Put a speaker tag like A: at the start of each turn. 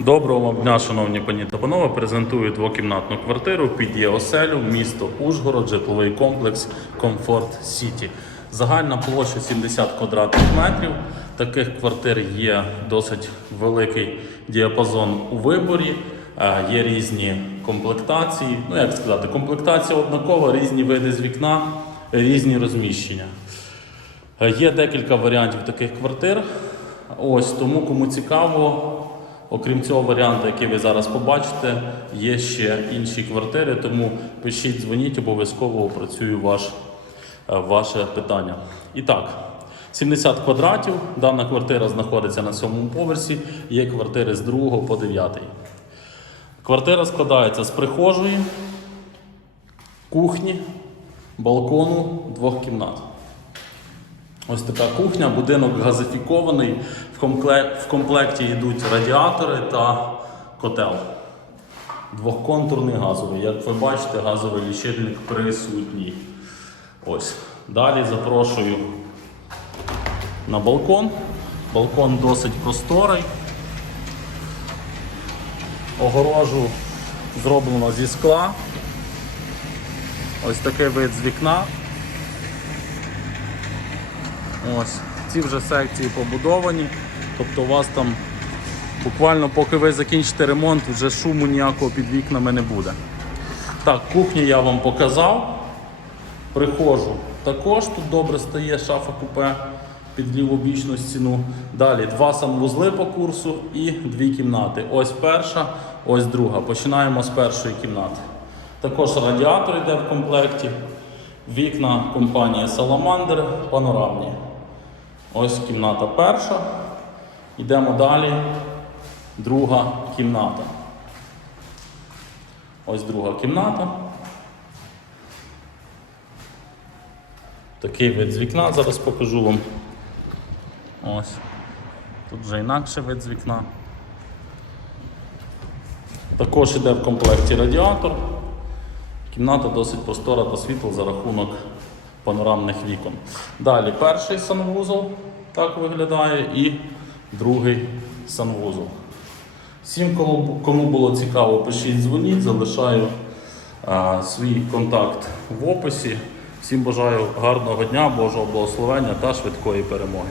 A: Доброго дня, шановні пані та панове. Презентую двокімнатну квартиру під ЄОСЕЛю, місто Ужгород, житловий комплекс Комфорт Сіті. Загальна площа 70 квадратних метрів. Таких квартир є досить великий діапазон у виборі. Е, Є різні комплектації. Ну як сказати, комплектація однакова, різні види з вікна, різні розміщення. Е, Є декілька варіантів таких квартир. Ось тому, кому цікаво, окрім цього варіанту, який ви зараз побачите, є ще інші квартири. Тому пишіть, дзвоніть, обов'язково опрацюю ваш, е, ваше питання. І так, 70 квадратів. Дана квартира знаходиться на сьомому поверсі. Є квартири з 2 по 9. Квартира складається з прихожої, кухні, балкону, двох кімнат. Ось така кухня, будинок газифікований. В, комплекті йдуть радіатори та котел. Двохконтурний газовий. Як ви бачите, газовий лічильник присутній. Ось. Далі запрошую на балкон. Балкон досить просторий. Огорожу зроблено зі скла. Ось такий вид з вікна. Ось. Ці вже секції побудовані. Тобто у вас там буквально поки ви закінчите ремонт, вже шуму ніякого під вікнами не буде. Так, кухню я вам показав. Приходжу. Також тут добре стає шафа купе під лівобічну стіну. Далі два санвузли по курсу і дві кімнати. Ось перша, ось друга. Починаємо з першої кімнати. Також радіатор йде в комплекті. Вікна компанії Salamander панорамні. Ось кімната перша. Йдемо далі. Друга кімната. Ось друга кімната. Такий вид з вікна зараз покажу вам. Ось. Тут вже інакше вид з вікна. Також йде в комплекті радіатор. Кімната досить простора та світла за рахунок панорамних вікон. Далі перший санвузол так виглядає і другий санвузол. Всім, кому, було цікаво, пишіть, дзвоніть, залишаю а, свій контакт в описі. Всім бажаю гарного дня, Божого благословення та швидкої перемоги.